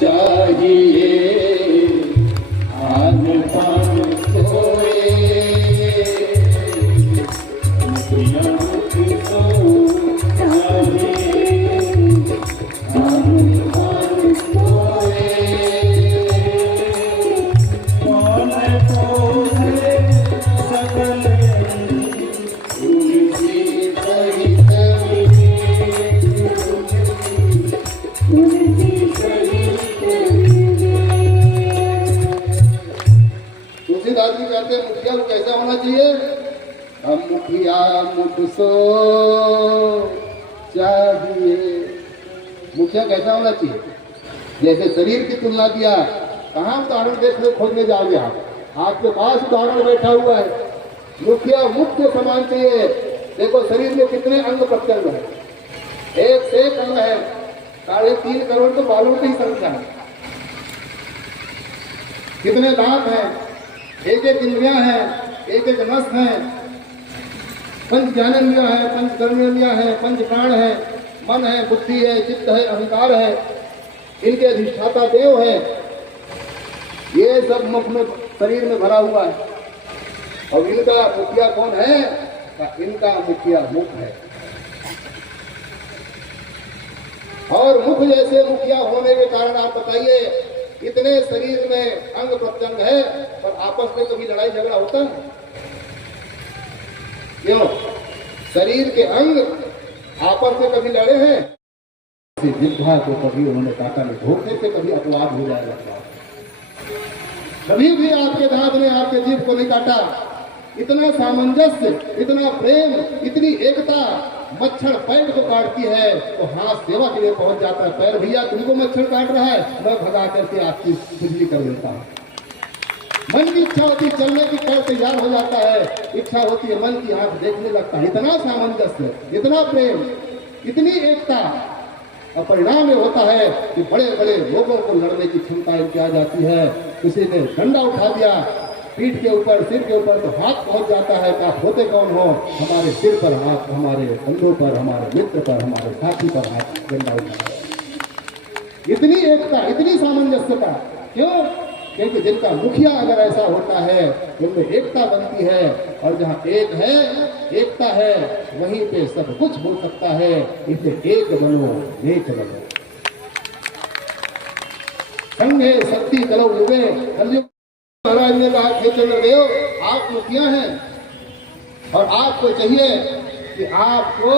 चाहिए आन पान सोए मुखिया मुख सो चाहिए आन पान सोए कौन पोसे सकल तुलसी सहित तुलसीदास जी कहते हैं मुखिया को कैसा होना चाहिए? हम मुखिया मुख सो चाहिए। मुखिया कैसा होना चाहिए? जैसे शरीर की तुलना किया, कहाँ उदाहरण देखने खोजने जाओगे आप? आपके पास उदाहरण बैठा हुआ है। मुखिया मुख के समान चाहिए। देखो शरीर में कितने अंग प्रत्यंग है, एक से एक अंग है। 3.5 करोड़ तो बालों की संख्या है। कितने दांत हैं, एक एक इंद्रियां हैं, एक एक नस है, पंच ज्ञानेंद्रियां हैं, पंच कर्मेंद्रियां हैं, पंच प्राण है, मन है, बुद्धि है, चित्त है, अहंकार है, इनके अधिष्ठाता देव है। ये सब मुख में शरीर में भरा हुआ है। और इनका मुखिया कौन है? इनका मुखिया मुख है। और मुख जैसे मुखिया होने के कारण आप बताइए, इतने शरीर में अंग प्रत्यंग है पर आपस में कभी लड़ाई झगड़ा होता है? क्यों? शरीर के अंग आपस में कभी लड़े हैं? जिह्वा को कभी उन्होंने काटा नहीं, धोखे से कभी अपवाद हो जाएगा। कभी भी आपके दांत ने आपके जीभ को नहीं काटा। इतना सामंजस्य, इतना प्रेम, इतनी एकता। मच्छर पैर को काटती है तो हाथ सेवा के लिए पहुंच जाता है। पैर भैया तुमको मच्छर काट रहा है, मैं भगा करके आपकी खुजली कर देता हूँ। मन की इच्छा होती है चलने की, पैर तैयार हो जाता है। इच्छा होती है मन की आंख देखने लगता है। इतना सामंजस्य, इतना प्रेम, इतनी एकता। और परिणाम ये होता है कि बड़े बड़े लोगों को लड़ने की क्षमता इनकी आ जाती है। किसी ने डंडा उठा दिया पीठ के ऊपर, सिर के ऊपर, तो हाथ पहुंच जाता है। आप होते कौन हो? हमारे सिर पर हाथ, हमारे बंधुओं पर, हमारे मित्र पर, हमारे साथी पर हाथ डंडा उठा। इतनी एकता, इतनी सामंजस्यता। क्यों? क्योंकि जिनका मुखिया अगर ऐसा होता है, उनमें एकता बनती है। और जहाँ एक है, एकता है, वहीं पे सब कुछ हो सकता है। इसे एक बनो, एक बनो। संघे शक्ति करो युगे। महाराज ने कहा, हे चंद्रदेव, आप मुखिया हैं और आपको चाहिए कि आपको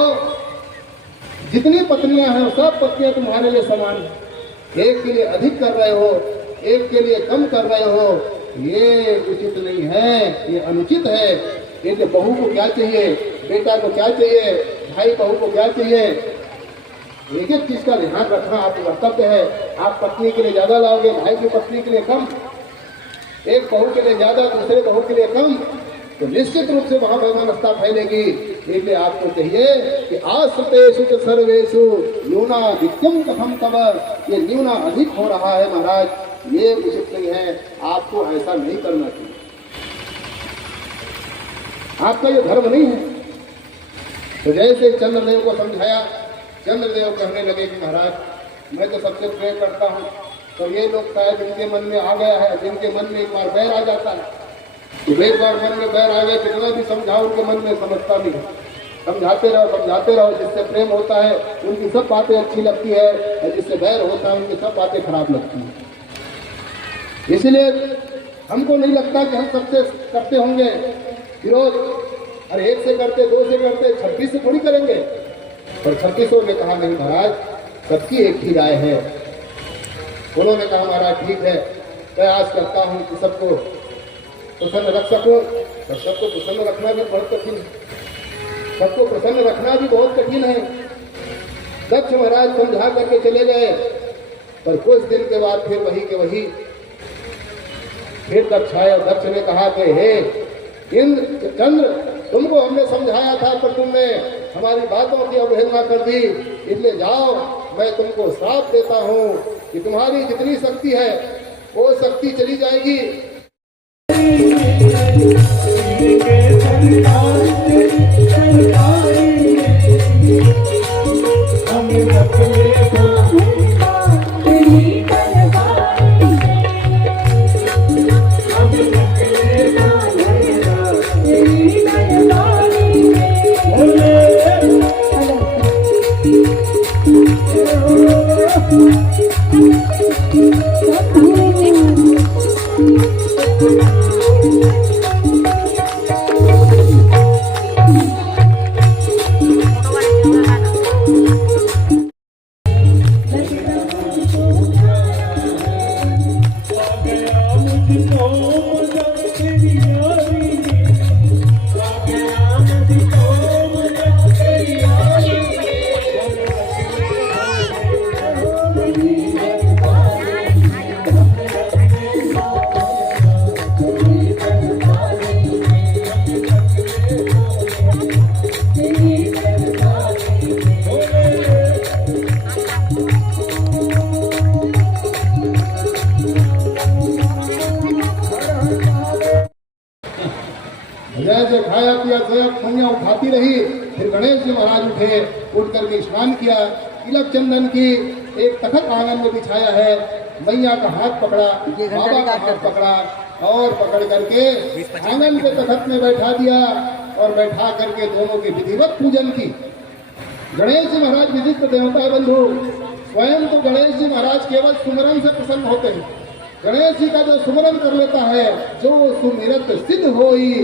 जितनी पत्नियां हैं सब पत्नियां तुम्हारे लिए समान हैं। एक के लिए अधिक कर रहे हो, एक के लिए कम कर रहे हो, ये उचित नहीं है, ये अनुचित है। एक बहू को क्या चाहिए, बेटा को क्या चाहिए, भाई बहू को क्या चाहिए, एक एक चीज का ध्यान रखना आपका कर्तव्य है। आप पत्नी के लिए ज्यादा लाओगे, भाई की पत्नी के लिए कम, एक बहू के लिए ज्यादा, दूसरे बहू के लिए कम, तो निश्चित रूप से वहां वैमनस्यता फैलेगी। इसलिए आपको चाहिए कि आश्रितेषु च सर्वेषु न्यूनाधिक्यम कथम तव। ये न्यूना अधिक हो रहा है महाराज, ये उचित नहीं है। आपको ऐसा नहीं करना चाहिए। आपका ये धर्म नहीं है। तो जैसे चंद्रदेव को समझाया, चंद्रदेव कहने लगे कि महाराज मैं तो सबसे प्रेम करता हूँ, तो ये लोग शायद जिनके मन में आ गया है, जिनके मन में एक बार बैर आ जाता है, तो एक बार मन में बैर आ गए, कितना भी समझाओ उनके मन में समझता नहीं है। समझाते रहो। जिससे प्रेम होता है उनकी सब बातें अच्छी लगती है, और जिससे बैर होता है उनकी सब बातें खराब लगती है। इसलिए हमको नहीं लगता कि हम सबसे करते होंगे विरोध। अरे एक से करते, दो से करते, 26 से थोड़ी करेंगे। पर 26 ने कहा नहीं महाराज, सबकी एक ही राय है। उन्होंने कहा महाराज ठीक है, प्रयास करता हूँ कि सबको प्रसन्न रख सकूं। पर सबको प्रसन्न रखना भी बहुत कठिन है। सबको प्रसन्न रखना भी बहुत कठिन है। दक्ष महाराज समझा करके चले गए, पर कुछ दिन के बाद फिर वही के वही फिर दक्ष आए। और दक्ष ने कहा कि हे इंद्र, चंद्र, तुमको हमने समझाया था पर तुमने हमारी बातों की अवहेलना कर दी। इसलिए जाओ, मैं तुमको श्राप देता हूँ कि तुम्हारी जितनी शक्ति है वो शक्ति चली जाएगी। किया, छैया उठाती रही। फिर गणेश जी महाराज उठे, उठ करके स्नान किया, तिलक चंदन की, एक तखत आंगन में बिछाया है, मैया का हाथ पकड़ा, बाबा का हाथ पकड़ा और पकड़ करके आंगन के तखत में बैठा दिया और बैठा करके दोनों की विधिवत पूजन की। गणेश जी महाराज विशिष्ट देवता बंधु, स्वयं तो गणेश जी महाराज केवल सुमरन से प्रसन्न होते हैं। गणेश जी का जो सुमरन कर लेता है, जो सुमिरत सिद्ध होई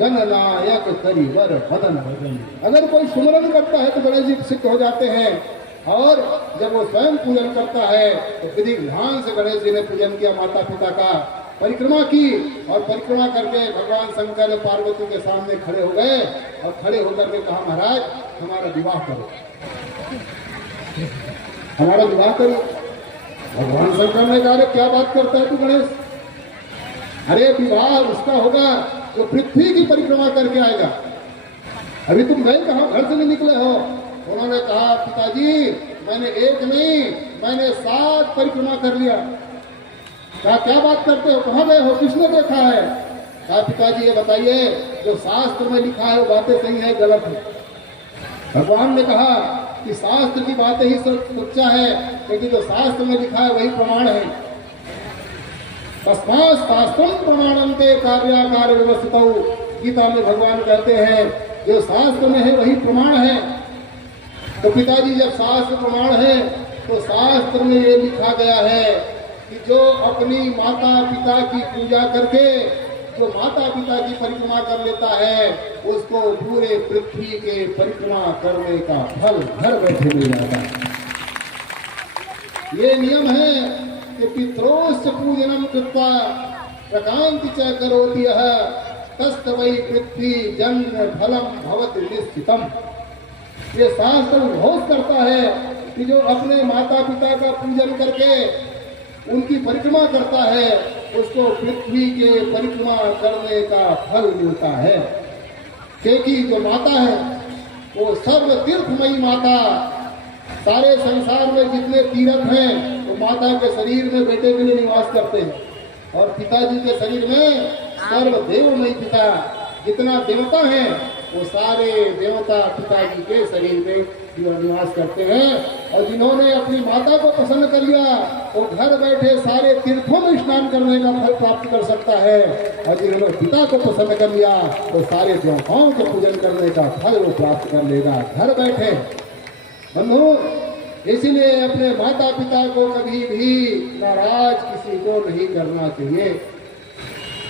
गणनायक करिवर बदन बदन। अगर कोई सुमरन करता है तो गणेश जी सिद्ध हो जाते हैं। और जब वो स्वयं पूजन करता है तो विधि विधान से गणेश जी ने पूजन किया, माता पिता का परिक्रमा की और परिक्रमा करके भगवान शंकर पार्वती के सामने खड़े हो गए और खड़े होकर के कहा, महाराज हमारा विवाह करो, हमारा विवाह करो। भगवान शंकर ने कहा, क्या बात करता है तू गणेश? अरे विवाह उसका होगा जो पृथ्वी की परिक्रमा करके आएगा। अभी तुम गए कहाँ, घर से नहीं निकले हो? उन्होंने कहा, पिताजी मैंने एक नहीं, मैंने 7 परिक्रमा कर लिया। कहा, क्या बात करते हो, कहाँ गए हो, किसने देखा है? कहा, पिताजी ये बताइए जो शास्त्र में लिखा है वो बातें सही है गलत है? भगवान ने कहा कि शास्त्र की बातें ही सच्चा है, क्योंकि जो शास्त्र में लिखा है वही प्रमाण है। तस्मात् शास्त्रम प्रमाणन्ते कार्याकार व्यवस्थितौ। गीता में भगवान कहते हैं जो शास्त्र में है वही प्रमाण है। तो पिताजी जब शास्त्र प्रमाण है तो शास्त्र में ये लिखा गया है कि जो अपनी माता पिता की पूजा करके जो माता पिता की परिक्रमा कर लेता है उसको पूरे पृथ्वी के परिक्रमा करने का फल घर बैठे मिल जाता है। ये नियम है कि पित्रोश्च पूजनम कृत्वा प्रकांति च करोति यः तस्त वै पृथ्वी जन्म फलम भवति निश्चितम। ये शास्त्र घोष करता है कि जो अपने माता पिता का पूजन करके उनकी परिक्रमा करता है उसको पृथ्वी के परिक्रमा करने का फल मिलता है। क्योंकि जो माता है वो सर्व तीर्थमयी माता, सारे संसार में जितने तीर्थ हैं वो माता के शरीर में बेटे के लिए निवास करते हैं और पिताजी के शरीर में सर्व देवमयी पिता, जितना देवता है वो सारे देवता पिताजी के शरीर में निवास करते हैं। और जिन्होंने अपनी माता को प्रसन्न कर लिया वो घर बैठे सारे तीर्थों में स्नान करने का फल प्राप्त कर सकता है और जिन्होंने पिता को प्रसन्न कर लिया तो सारे देवताओं के पूजन करने का फल वो प्राप्त कर लेगा घर बैठे। बंधु, इसलिए अपने माता पिता को कभी भी नाराज किसी को नहीं करना चाहिए।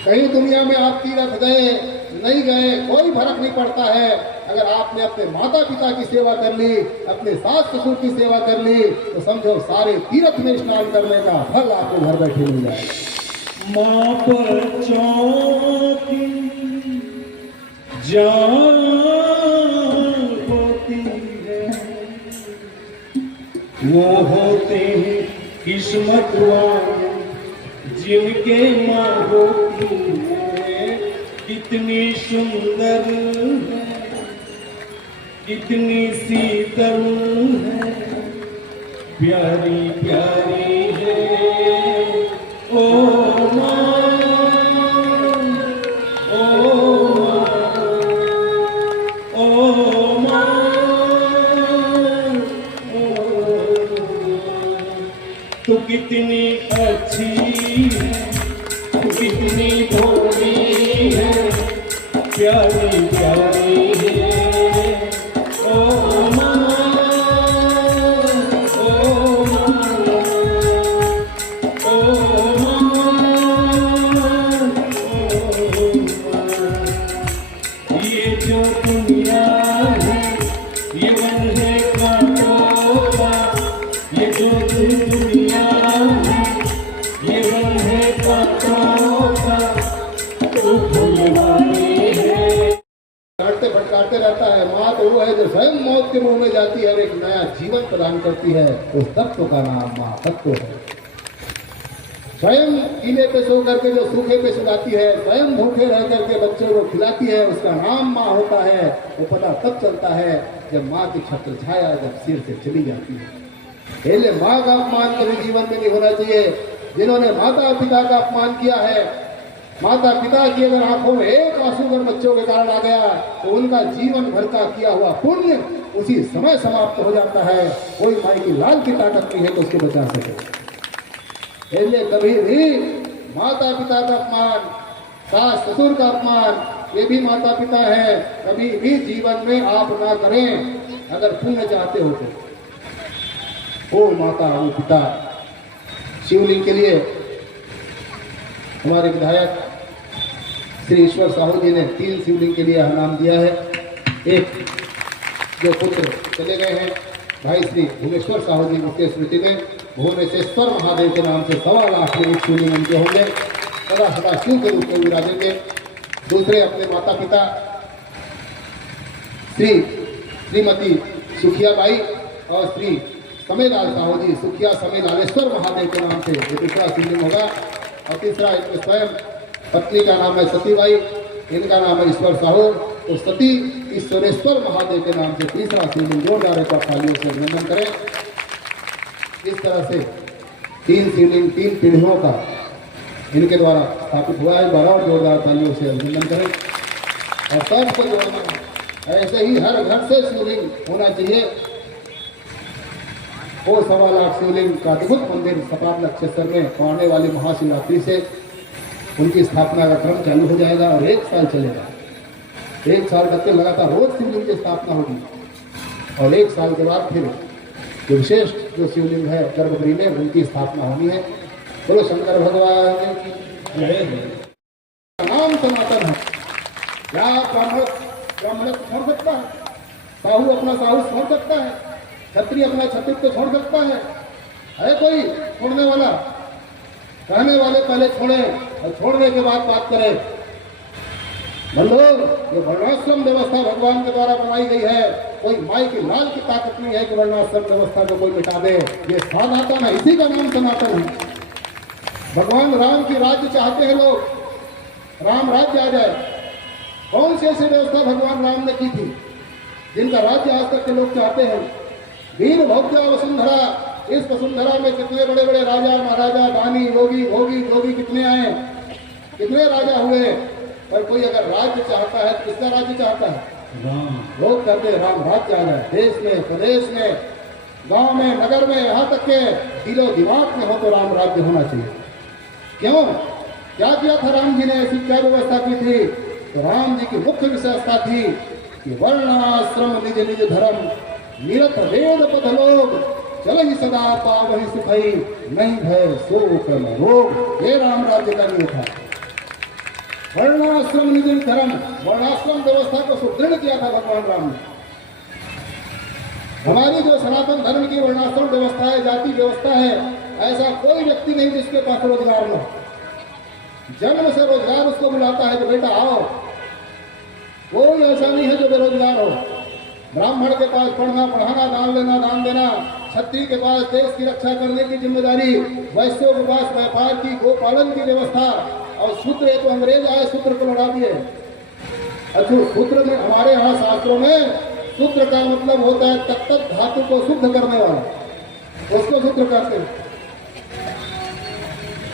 कहीं दुनिया में आप तीर्थ गए नहीं गए कोई फर्क नहीं पड़ता है। अगर आपने अपने माता पिता की सेवा कर ली, अपने सास ससुर की सेवा कर ली तो समझो सारे तीर्थ में स्नान करने का फल आपको घर बैठे मिल जाए। माँ पर चौकी जान होती है, वो होते हैं किस्मत वाले जिनके माँ होती है। कितनी सुंदर है, कितनी शीतल है, प्यारी प्यारी है ओ माँ, ओ माँ, ओ माँ, तू कितनी अच्छी है, तू कितनी भोली है, प्यारी प्यारी है ओ माँ, ओ माँ, ओ माँ, ओ माँ। ये जो दुनिया है ये वन है कांटों का, ये जो दुनिया है ये वन है कांटों का, तो फुलवारी है। काटते भटकाते रहता है। माँ तो वो है जो स्वयं मौत के मुंह में जाती है और एक नया जीवन प्रदान करती है। उस तत्व का नाम माँ तत्व है। स्वयं गीले पे सो करके जो सूखे पे सुलाती है, स्वयं भूखे रह करके बच्चों को खिलाती है, उसका नाम माँ होता है। वो पता तब चलता है जब माँ की छत्र छाया जब सिर से चली जाती है। पहले माँ का अपमान कभी जीवन में नहीं होना चाहिए। जिन्होंने माता पिता का अपमान किया है माता पिता की अगर आंखों में एक आंसू अगर बच्चों के कारण आ गया तो उनका जीवन भर का किया हुआ पुण्य उसी समय समाप्त हो जाता है। कोई माई की लाल की ताकत नहीं है तो उसको बचा सके। इसलिए कभी भी माता पिता का अपमान, सास ससुर का अपमान, ये भी माता पिता है, कभी भी जीवन में आप ना करें। अगर पुण्य चाहते हो तो ओ माता ओ पिता। शिवलिंग के लिए हमारे विधायक श्री ईश्वर साहू जी ने 3 शिवलिंग के लिए नाम दिया है। एक जो पुत्र चले गए हैं भाई श्री भुवनेश्वर साहू जी, उनके स्मृति में भुवनेश्वर महादेव के नाम से 1.25 लाख के शिवलिंग उनके होंगे, सदा सदा शिव के रूप में विराजेंगे। दूसरे अपने माता पिता श्रीमती सुखिया बाई और श्री समेलाल साहू जी, सुखिया समेलालेश्वर महादेव के नाम से ये दूसरा शिवलिंग होगा। और तीसरा इनके स्वयं पत्नी का नाम है सतीबाई, इनका नाम है ईश्वर साहू, तो सती ईश्वरेश्वर महादेव के नाम से तीसरा शिवलिंग जोरदार एक तालियों से अभिनंदन करें। इस तरह से 3 शिवलिंग 3 पीढ़ियों का इनके द्वारा स्थापित हुआ है। बड़ा और जोरदार तालियों से अभिनंदन करें। और सबको जोड़ना, ऐसे ही हर घर से शिवलिंग होना चाहिए। वो 1.25 लाख शिवलिंग का अद्भुत मंदिर सपाट नक्षत्र में पड़ने वाली महाशिवरात्रि से उनकी स्थापना का क्रम चालू हो जाएगा और 1 साल चलेगा। 1 साल तक लगातार रोज शिवलिंग की स्थापना होगी और 1 साल के बाद फिर जो विशेष जो शिवलिंग है गर्भगृह में उनकी स्थापना होनी है। बोलो शंकर भगवान की जय। नाम सनातन है। क्या ब्राह्मण छोड़ सकता है? साहू अपना साहू छोड़ सकता है? क्षत्रिय अपना क्षत्रित्व छोड़ सकता है कोई छोड़ने वाला? कहने वाले पहले छोड़े और छोड़ने के बाद बात करें। बंधु, ये वर्णाश्रम व्यवस्था भगवान के द्वारा बनाई गई है। कोई माई की लाल की ताकत नहीं है कि वर्णाश्रम व्यवस्था को कोई मिटा दे। ये सनातन है, इसी का नाम सनातन है। भगवान राम की राज्य चाहते हैं लोग, राम राज्य आ जाए। कौन सी ऐसी व्यवस्था भगवान राम ने की थी जिनका राज्य आज तक के लोग चाहते हैं? वीर भोग्य वसुंधरा, इस वसुंधरा में कितने बड़े बड़े राजा महाराजा दानी योगी भोगी जोगी कितने आए, कितने राजा हुए। पर कोई अगर राज्य चाहता है तो किसका राज्य चाहता है? लोग कहते हैं राम राज्य आ जाए। देश में, प्रदेश में, गांव में, नगर में, यहाँ तक के दिलो दिमाग में हो तो राम राज्य होना चाहिए। क्यों? क्या किया था राम जी ने? ऐसी क्या व्यवस्था की थी? तो राम जी की मुख्य विशेषता थी कि वर्णाश्रम निज निज धर्म, निरत वेद पथ लोग, चल ही सदा पावहि सुखई, नहीं भय शोक न रोग। ये राम राज्य का नियम था। वर्णाश्रम निज निज धर्म, वर्णाश्रम व्यवस्था को सुदृढ़ किया था भगवान राम ने। हमारी जो सनातन धर्म की वर्णाश्रम व्यवस्था है, जाति व्यवस्था है, ऐसा कोई व्यक्ति नहीं जिसके पास रोजगार न हो। जन्म से रोजगार उसको बुलाता है कि बेटा आओ। कोई ऐसा नहीं है जो बेरोजगार हो। ब्राह्मण के पास पढ़ना पढ़ाना, दान लेना दान देना, क्षत्रिय के पास देश की रक्षा करने की जिम्मेदारी, वैश्यों के पास व्यापार की, गोपालन की व्यवस्था, और शूद्र तो अंग्रेज आए शूद्र को लड़ा दिए। अच्छा, शूद्र में हमारे यहाँ शास्त्रों में शूद्र का मतलब होता है तत्त धातु को शुद्ध करने वाला, उसको शूद्र कहते हैं।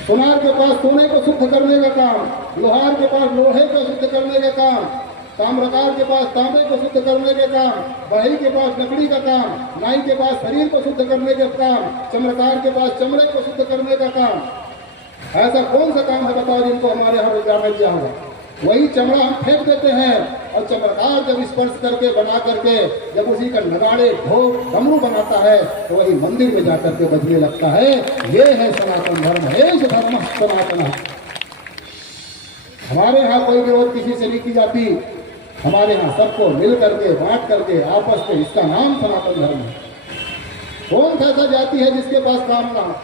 सुनार के पास सोने को शुद्ध करने का काम, लोहार के पास लोहे को शुद्ध करने का काम, ताम्रकार के पास तांबे को शुद्ध करने के काम, बढ़ई के पास लकड़ी का काम, नाई के पास शरीर को शुद्ध करने का काम, चमड़कार के पास चमड़े को शुद्ध करने का काम। ऐसा कौन सा काम है बताओ जिनको हमारे यहाँ रोजगार मिल जाएगा? वही चमड़ा हम फेंक देते हैं और चमड़कार जब स्पर्श करके बना करके जब उसी का नगाड़े ढोल डमरू बनाता है तो वही मंदिर में जाकर के बजने लगता है। ये है सनातन धर्म, है धर्म सनातन। हमारे यहाँ कोई विरोध किसी से नहीं की जाती। हमारे यहाँ सबको मिल करके बांट करके आपस में, इसका नाम सनातन धर्म है। कौन सा ऐसा जाति है जिसके पास काम ना हो?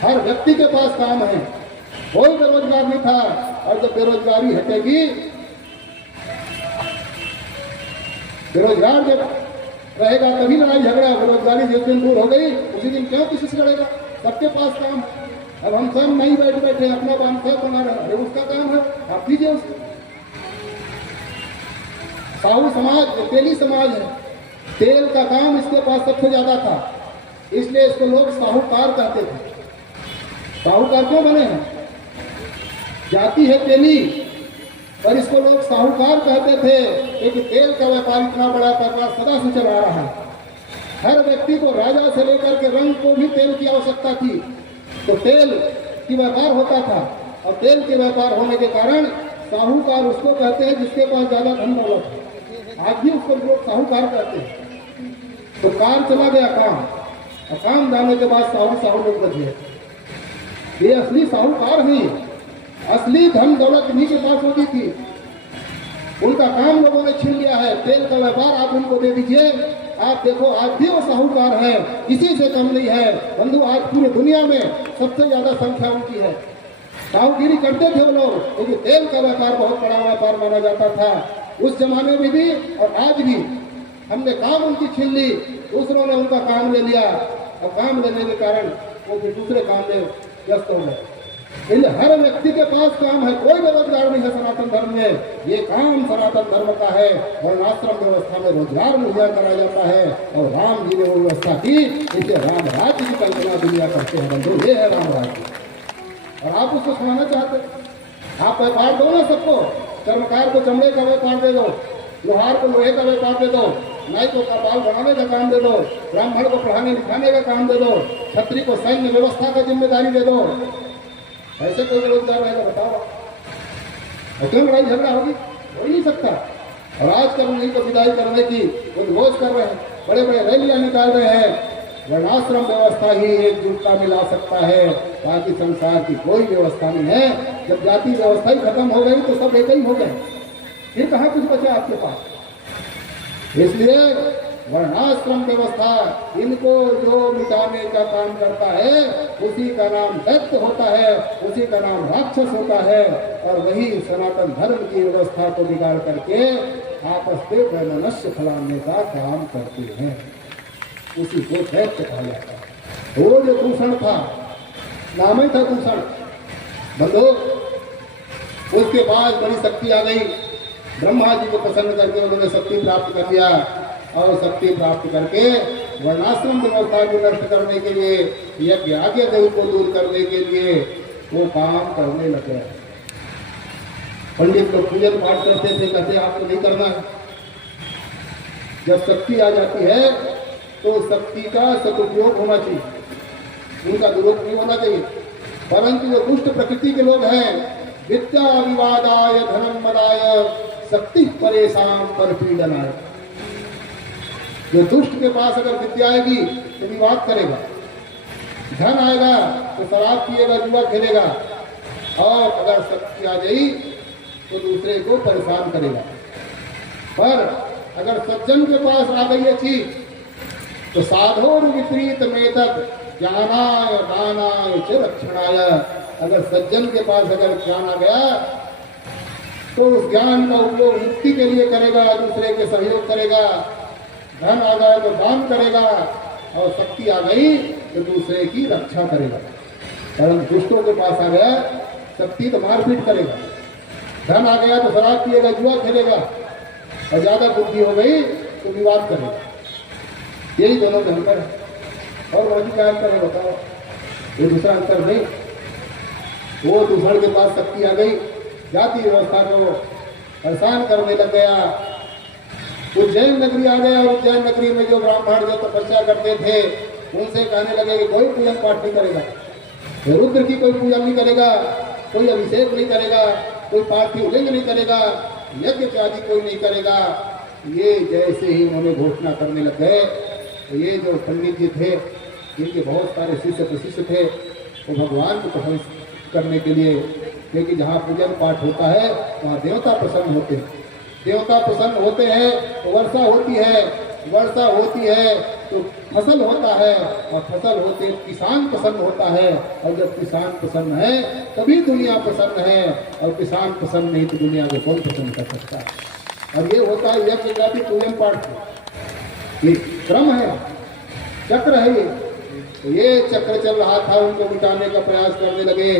हर व्यक्ति के पास काम है। कोई बेरोजगार नहीं था। और जब बेरोजगारी हटेगी, बेरोजगार जब रहेगा तभी लड़ाई झगड़ा। बेरोजगारी जिस दिन दूर हो गई उसी दिन क्यों किसी से लड़ेगा? सबके पास काम है। अब हम सब नहीं बैठे अपना काम सब बना रहे, उसका काम है, आप कीजिए उसको। साहू समाज तेली समाज है। तेल का काम इसके पास सबसे ज्यादा था, इसलिए इसको लोग साहूकार कहते थे। साहूकार क्यों बने हैं? जाति है तेली, पर इसको लोग साहूकार कहते थे, क्योंकि तेल का व्यापार इतना बड़ा व्यापार सदा से चला रहा है। हर व्यक्ति को राजा से लेकर के रंग को भी तेल की आवश्यकता थी, तो तेल की व्यापार होता था। और तेल के व्यापार होने के कारण साहूकार उसको कहते हैं जिसके पास ज्यादा धन दौलत है। आज भी उसको लोग साहूकार कहते हैं। तो कार चला गया काम, और काम जाने के बाद साहू लोग बचे। ये असली साहूकार नहीं, असली धन दौलत इन्हीं के पास होती थी। उनका काम लोगों ने छीन लिया है। तेल का व्यापार आप उनको दे दीजिए, आप देखो आज भी वो साहूकार है, किसी से कम नहीं है। बंधु, आज पूरी दुनिया में सबसे ज्यादा संख्या उनकी है। साहूगिरी करते थे वो लोग, क्योंकि तेल का व्यापार बहुत बड़ा व्यापार माना जाता था उस जमाने में भी और आज भी। हमने काम उनकी छीन ली, दूसरों ने उनका काम ले लिया, और काम लेने के कारण वो फिर दूसरे काम में व्यस्त हो गए। इसलिए हर व्यक्ति के पास काम है, कोई बेरोजगार नहीं है सनातन धर्म में। ये काम सनातन धर्म का है। वर्णाश्रम व्यवस्था में रोजगार मुहैया कराया जाता है, और राम जी ने वो व्यवस्था की, इसे राम राज्य की कल्पना दुनिया करते हैं। बंधु, ये है राम राज्य, और आप उसको सुनाना चाहते हैं। आप व्यापार दो ना सबको, चर्मकार को चमड़े का व्यापार दे दो, लोहार को लोहे का व्यापार दे दो, नाई को कपाल बनाने का काम दे दो, ब्राह्मण को पढ़ाने लिखाने का काम दे दो, छत्री को सैन्य व्यवस्था का जिम्मेदारी दे दो। ऐसे कोई बेरोजगार रहेगा बताओ? और क्यों लड़ाई झगड़ा होगी? हो ही नहीं सकता। और आजकल उन्हीं को विदाई करने की उद्घोष कर रहे हैं, बड़े बड़े रैलियां निकाल रहे हैं। वर्णाश्रम व्यवस्था ही एकजुटता में ला सकता है, बाकी संसार की कोई व्यवस्था नहीं है। जब जाति व्यवस्था ही खत्म हो गई तो सब एक ही हो गए, फिर कहाँ कुछ बचा आपके पास। इसलिए वर्णाश्रम व्यवस्था इनको जो मिटाने का काम करता है, उसी का नाम दैत्य होता है, उसी का नाम राक्षस होता है। और वही सनातन धर्म की व्यवस्था को बिगाड़ करके आपस में वैमनस्य फैलाने का काम करते हैं, उसी को दैत्य कहा जाता है। वो जो दूषण था, नाम ही था दूषण। बंधु, उसके बाद बड़ी शक्ति आ गई। ब्रह्मा जी को प्रसन्न करके उन्होंने शक्ति प्राप्त कर लिया, और शक्ति प्राप्त करके वर्णाश्रम व्यवस्था को नष्ट करने के लिए, यज्ञ आगे देव को दूर करने के लिए वो काम करने लगे। पंडित लोग पूजन पाठ करते थे, कहते आपको नहीं करना है। जब शक्ति आ जाती है तो शक्ति का सदुपयोग होना चाहिए, उनका दुरुपयोग नहीं होना चाहिए। परंतु जो दुष्ट प्रकृति के लोग हैं, विद्या विवादाय धनम मदाय शक्ति परेशान पर पीड़नाय। जो दुष्ट के पास अगर विद्या आएगी तो विवाद करेगा, धन आएगा तो शराब पिएगा, जुआ खेलेगा, और अगर शक्ति आ गई तो दूसरे को परेशान करेगा। पर अगर सज्जन के पास आ गई है चीज तो साधो विपरीत में तक ज्ञानाय दानाय च रक्षणाय। अगर सज्जन के पास अगर ज्ञान आ गया तो उस ज्ञान का उपयोग मुक्ति के लिए करेगा, दूसरे के सहयोग करेगा। धन आ गया तो दान करेगा, और शक्ति आ गई तो दूसरे की रक्षा करेगा। परंतु दुष्टों के पास आ गया शक्ति तो मारपीट करेगा, धन आ गया तो शराब पिएगा, जुआ खेलेगा, और ज्यादा बुद्धि हो गई तो विवाद करेगा। यही दोनों में अंतर है। और बाकी क्या अंतर है बताओ? ये दूसरा अंतर नहीं। वो दूसरे के पास शक्ति आ गई, जाति व्यवस्था को परेशान करने लग गया। उज्जैन नगरी आ गया, और उज्जैन नगरी में जो ब्राह्मण जो तपस्या करते थे उनसे कहने लगे कि कोई पूजन पाठ नहीं करेगा, रुद्र की कोई पूजन नहीं करेगा, कोई अभिषेक नहीं करेगा, कोई पार्थिव लिंग नहीं करेगा, यज्ञ आदि कोई नहीं करेगा। ये जैसे ही उन्होंने घोषणा करने लग गए तो ये जो पंडित जी थे, जिनके बहुत सारे शिष्य प्रशिष्य थे, वो भगवान को प्रसन्न करने के लिए, क्योंकि जहाँ पूजन पाठ होता है वहाँ देवता प्रसन्न होते हैं। देवता प्रसन्न होते हैं तो वर्षा होती है, वर्षा होती है तो फसल होता है, और फसल होते किसान प्रसन्न होता है। और जब किसान प्रसन्न है तभी दुनिया प्रसन्न है, और किसान प्रसन्न नहीं तो दुनिया को कौन प्रसन्न कर सकता है। और ये होता है यज्ञ जाति पूजन पाठ, ये क्रम है, चक्र है ये। तो ये चक्र चल रहा था, उनको मिटाने का प्रयास करने लगे,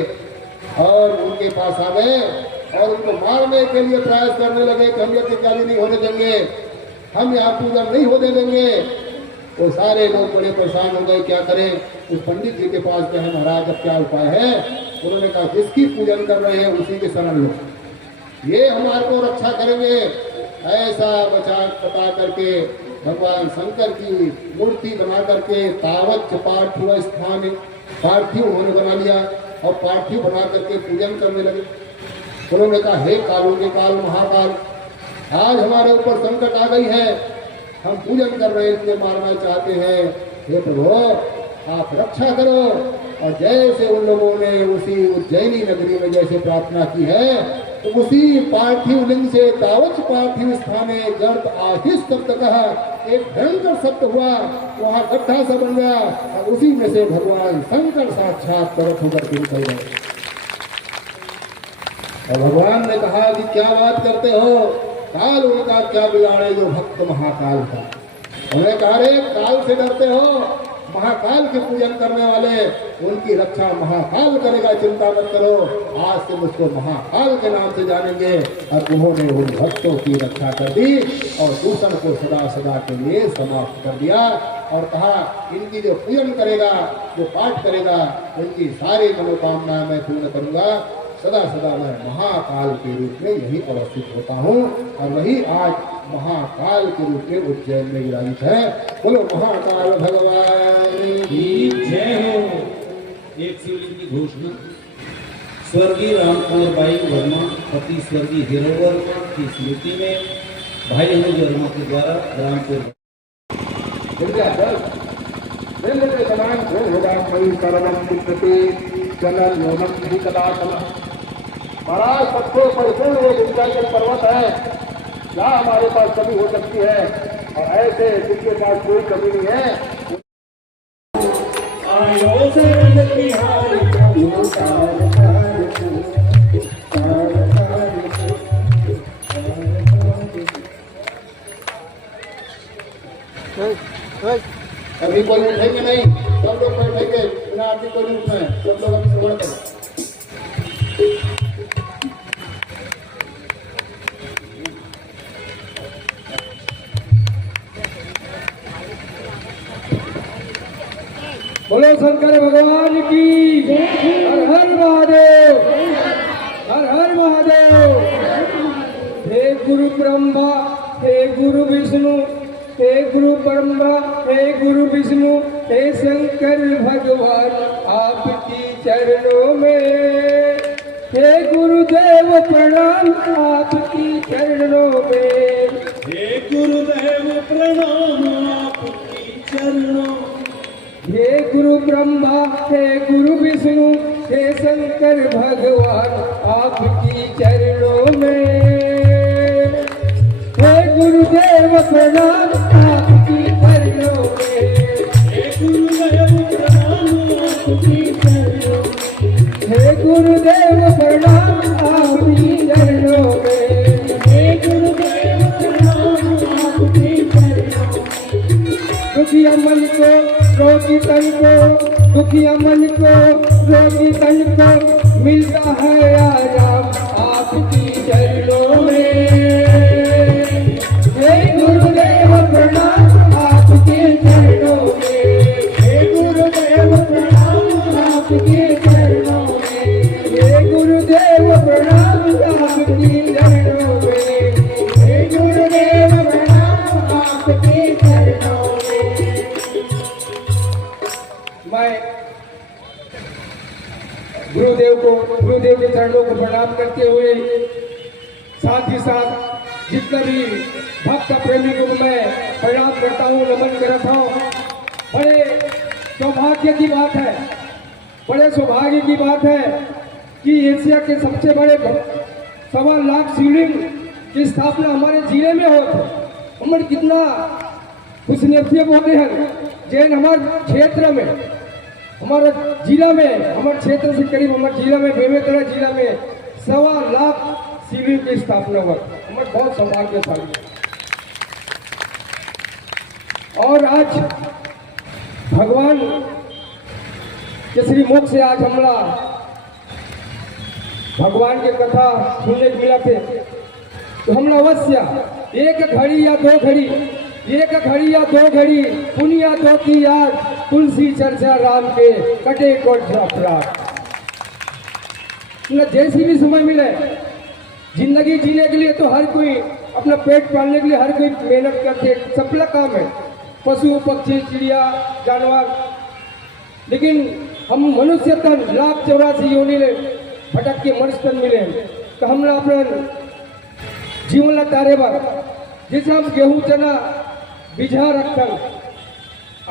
और उनके पास आ गए और उनको मारने के लिए प्रयास करने लगे कि हम यज्ञ इत्यादि नहीं होने देंगे, हम यहाँ पूजन नहीं होने देंगे। वो सारे लोग बड़े परेशान हो गए, क्या करें। उस पंडित जी के पास गए, महाराज अब क्या उपाय है। उन्होंने कहा जिसकी पूजन कर रहे हैं उसी के शरण लो, ये हमारे को रक्षा करेंगे। ऐसा बता करके भगवान शंकर की मूर्ति बना करके तावत पार्थिव स्थान, पार्थिव उन्होंने बना लिया और पार्थिव बना करके पूजन करने लगे। उन्होंने कहा हे कालों के काल महाकाल, आज हमारे ऊपर संकट आ गई है, हम पूजन कर रहे हैं इसलिए मारना चाहते हैं, हे प्रभु आप रक्षा करो। और जैसे उन लोगों ने उसी उज्जैनी नगरी में जैसे प्रार्थना की है, तो उसी पार्थिव लिंग से तावच पार्थिव स्थाने गर्भ आहिस शब्द कहा, एक भयंकर शब्द हुआ, वहां गड्ढा सा बन गया और उसी में से भगवान शंकर साक्षात प्रकट होकर के निकल गए। और भगवान ने कहा कि क्या बात करते हो, काल उनका क्या बिगाड़े जो भक्त महाकाल का। उन्हें कहा रे काल से डरते हो, महाकाल के पूजन करने वाले, उनकी रक्षा महाकाल करेगा, चिंता मत करो। आज से मुझको महाकाल के नाम से जानेंगे। और उन्होंने उन भक्तों की रक्षा कर दी और दूषण को सदा सदा के लिए समाप्त कर दिया और कहा इनकी जो पूजन करेगा, जो पाठ करेगा, उनकी सारी मनोकामनाएं मैं पूर्ण करूंगा। सदा सदा मैं महाकाल के रूप में यही अवस्थित होता हूँ और वही आज महाकाल के रूप में उज्जैन में विराजित है। बोलो महाकाल भगवान की जय हो। एक शिवलिंग की घोषणा। स्वर्गीय रामकुंवर बाई वर्मा पति स्वर्गीय हीरो वर्मा की स्मृति में भाई अनुज वर्मा के द्वारा रामपुर के समान चलन योनम ही कलाकला। महाराज सबसे परिपूर्ण वो विंध्याचल पर्वत है, जहाँ हमारे पास कमी हो सकती है और ऐसे जिनके पास कोई कमी नहीं है। अभी कोई उठेंगे नहीं, सब लोग बैठेंगे बिना आरती कोई नहीं उठना है, सब लोग अभी श्रवण करें। बोलो शंकर भगवान की हर हर महादेव, हर हर महादेव। हे गुरु ब्रह्मा, हे गुरु विष्णु, हे गुरु ब्रह्मा, हे गुरु विष्णु, हे शंकर भगवान आपकी चरणों में। हे गुरुदेव प्रणाम आपकी चरणों में। हे गुरुदेव प्रणाम आपकी चरणों। हे गुरु ब्रह्मा, हे गुरु विष्णु, हे शंकर भगवान आपकी चरणों में। हे गुरुदेव प्रणाम आपकी चरणों में। हे गुरुदेव प्रणाम आपकी चरणों। हे गुरुदेव प्रणाम आपकी चरणों में। हे गुरुदेव प्रणाम आपकी चरणों। दुखिया मन को रोगी तन को, दुखिया मन को रोगी तन को मिलता है आराम आपकी चरणों में। हे गुरुदेव प्रणाम आपके चरणों में। हे गुरुदेव प्रणाम आपके चरणों में। हे गुरुदेव प्रणाम आपके चरणों में। हे गुरुदेव प्रणाम आपके चरणों में। मैं गुरुदेव के चरणों को प्रणाम करते हुए साथ ही साथ जितना भी भक्त प्रेमी को मैं प्रणाम करता हूँ, नमन करता हूँ। बड़े सौभाग्य की बात है, बड़े सौभाग्य की बात है कि एशिया के सबसे बड़े 1.25 लाख शिवलिंग की स्थापना हमारे जिले में हो। हमारे कितना खुशनसीब होते हैं जैन हमारे क्षेत्र में, हमारे जिला में, हमारे क्षेत्र से करीब हमारे जिला में, बेमेतरा जिला में 1.25 लाख शिवलिंग की स्थापना हुआ। हमारे बहुत सौभाग्यशाली। और आज भगवान के श्री मुख से आज हमला भगवान की कथा सुनने को मिला थे, तो हमला अवश्य 1 घड़ी या 2 घड़ी एक घड़ी या दो घड़ी पुनिया दो की याद, तुलसी चर्चा राम के कटे कोट अपराध। जैसी भी समय मिले जिंदगी जीने के लिए तो हर कोई अपना पेट पालने के लिए हर कोई मेहनत करते, सफल काम है, पशु पक्षी चिड़िया जानवर। लेकिन हम मनुष्य तन लाख 84 योनि ले भटक के मनुष्य तन मिले तो हम अपना जीवन ला तारे बार जैसे हम गेहूं चना बीजा रखन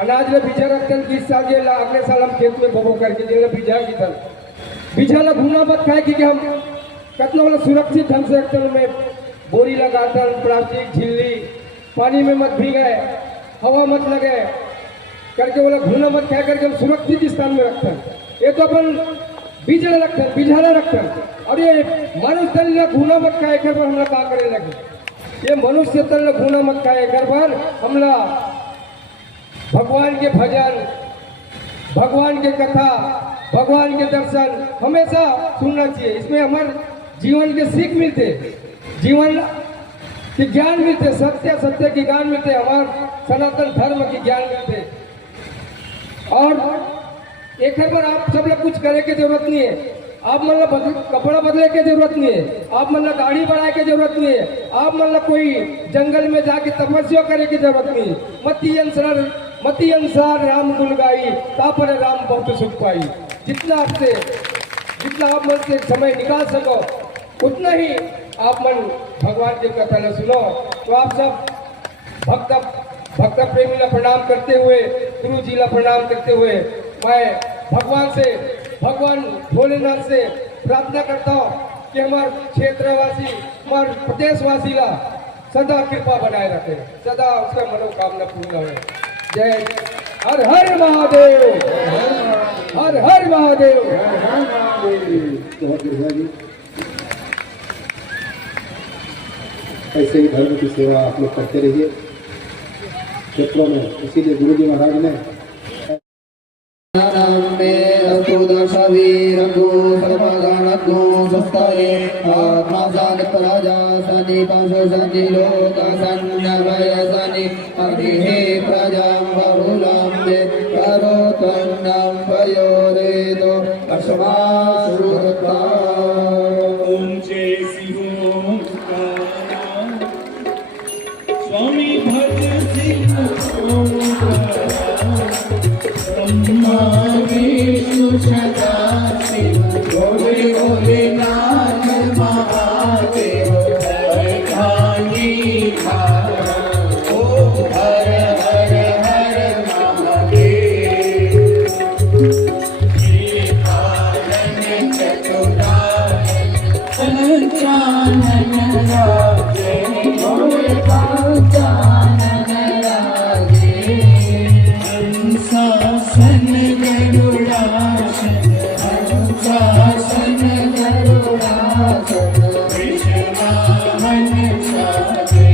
अनाज ला बीजा रखन किस साल ला अगले साल हम खेत में बोबो करके जेला बीजा की थन बीजा ला भूना मत खाए कि हम कितना वाला सुरक्षित ढंग से रखते में बोरी लगाकर प्लास्टिक झिल्ली पानी में मत भीगे हवा मत लगे करके बोला भूना मत खाए करके हम सुरक्षित स्थान में रखते हैं। ये तो अपन बीजा रखते हैं बीजाला रखते हैं और ये मनुष्य तल भूना मत खाए कर पर हमला का करे लगे, ये मनुष्य तल भूना मत खाए कर पर हमला भगवान के भजन भगवान के कथा भगवान के दर्शन हमेशा सुनना चाहिए। इसमें हमारे जीवन के सीख मिलते, जीवन के ज्ञान मिलते, सत्य सत्य के ज्ञान मिलते, हमारे सनातन धर्म के ज्ञान मिलते। और एक बार आप सब लोग कुछ करे की जरूरत नहीं है, आप मतलब कपड़ा बदले की जरूरत नहीं है, आप मतलब दाढ़ी बढ़ाए की जरूरत नहीं है, आप मतलब कोई जंगल में जाके तपस्या करे की जरूरत नहीं। मति अनुसार राम गुण गाई तापर राम बहुत सुख पाई। जितना आप मन से समय निकाल सको उतना ही आप मन भगवान की कथा न सुनो। तो आप सब भक्त प्रेमी ला प्रणाम करते हुए, गुरु जी ला प्रणाम करते हुए मैं भगवान भोलेनाथ से प्रार्थना करता हूँ कि हमारे क्षेत्रवासी हमारे प्रदेशवासी ला सदा कृपा बनाए रखे, सदा उसका मनोकामना पूर्ण हो। जय हर हर महादेव, हर हर महादेव। बहुत बढ़िया जी, ऐसे ही धर्म की सेवा आप लोग करते रहिए क्षेत्रों में। इसीलिए गुरु जी महाराज ने स्वामी भज सिंह विष्णु सदा शिव भोले भोलेनाथ महादेव हरि ओ हर हर हर महादेव पालन चतुरानन पंचानन राजे भोले पंचानन राजे हंसासन गरुड़ासन हंसासन गरुड़ासन विश्ववाहन साजे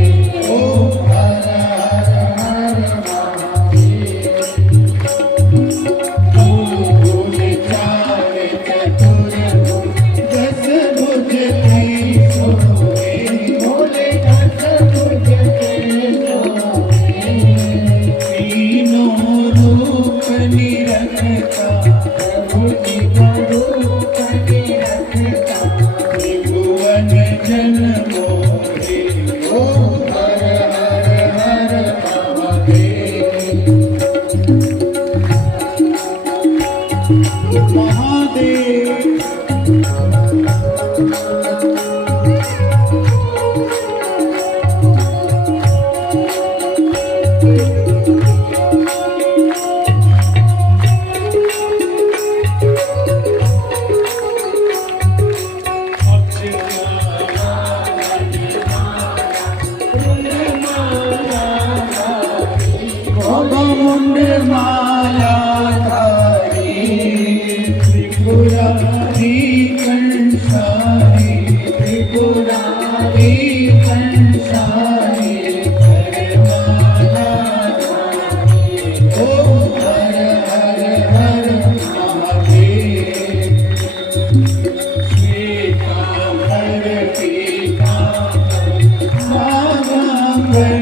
ओ हर हर हर महादेव भूल चार चतुर दस भुज की सोए भोले दस भुज के सोए तीनों रूप निरखता प्रभु जी का रूप निरखता त्रिभुवन जन मोहे ओ हर हर हर महादेव महादेव। मुंड माला धारी त्रिपुरारी कंसारी त्रिपुरारी कंसारी हरमाला धारी ओ हर हर हर महादेव श्वेतांबर पीतांबर नागांबर